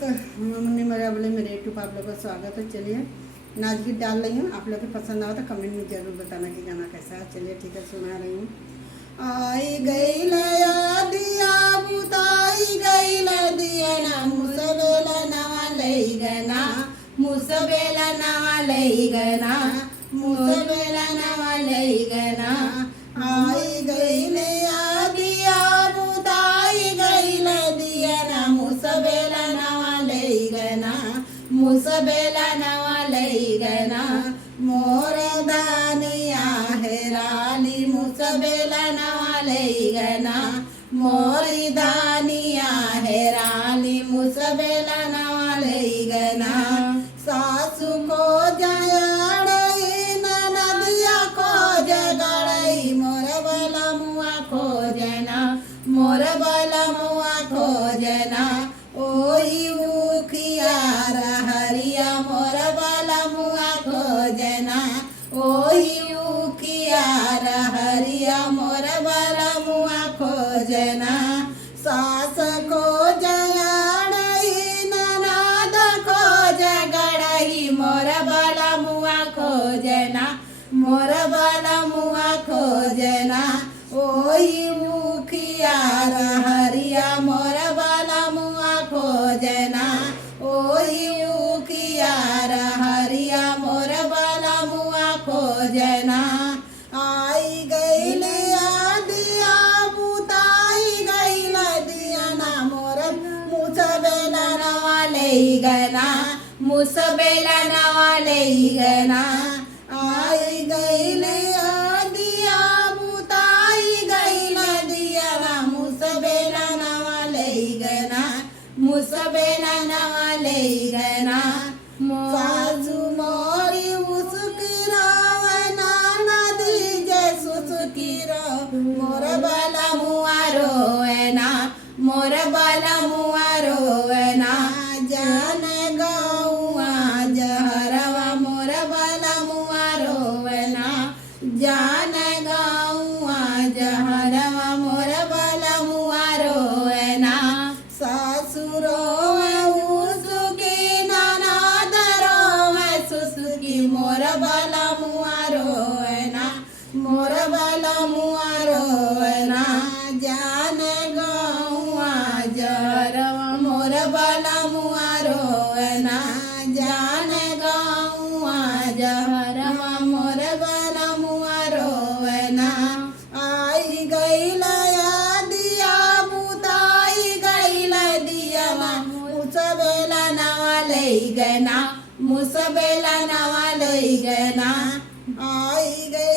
दोस्तों, मम्मी मेरा बोले मेरे यूट्यूब आप लोगों का स्वागत है। चलिए नाच गीत डाल रही हूँ, आप लोग को पसंद आओ तो कमेंट में ज़रूर बताना कि गाना कैसा है। चलिए ठीक है, सुना रही हूँ। आई गई लया दिया बुताई गई दिया ना मुसबेला नवा लई गना मुसबेला नवा लई गना मुसबेला नवा लई गना। आई गई लया दिया बुताई गई दिया ना मुसबेला नवा लई गना मुसबेला नवा लई गना। मोर दानिया हेराली मुसबेला नवा लई गना मोरी दानिया हेराली मुसबेला नवा लई गना। सासू को जयाड़ई नदिया को जगड़ई मोर बला मुआ को जना मोर बला मुआ को जना। ओई उखिया हरिया मोर बला मुआ को जना ओही उखिया हरिया मोर बला मुआ को जना। सास को जयाड़ई ननद को जगड़ई मोर बला मुआ को जना मोर बला मुआ को जना। ओही मुखिया हरिया मोर बला मुआ को जना ओही मुखिया हरिया मोर बला मुआ को जना। आई गई दिया बुताई गई दिया ना मोर मुसबेला नवा लई गना मुसबेला नवा लई गना। आई गई दिया बुताई गई दिया ना मुसबेला नवा लई गना मुसबेला नवा लई गना। सासू मोरी उसकी नदी जे सुसुकी मोर बला मुआरो ना मोर बला मुआरो ना। जान गौआ जहरवा मोर बला मुआरो ना जान गौआ जहरवा मोर बला मुआरो ना। सासुरो उसकी ननदरो सुसुकी मोर बला मुआरो ना मोर बला मुआरो ना। जान गौआ जहरवा मोर बला मुआरो ना जान गौआ जहरवा मोर बला मुआरो ना। आई गई लया दिया बुताई गई दिया ना मुसबेला नवा लई गना मुसबेला नवा लई गना। आई गई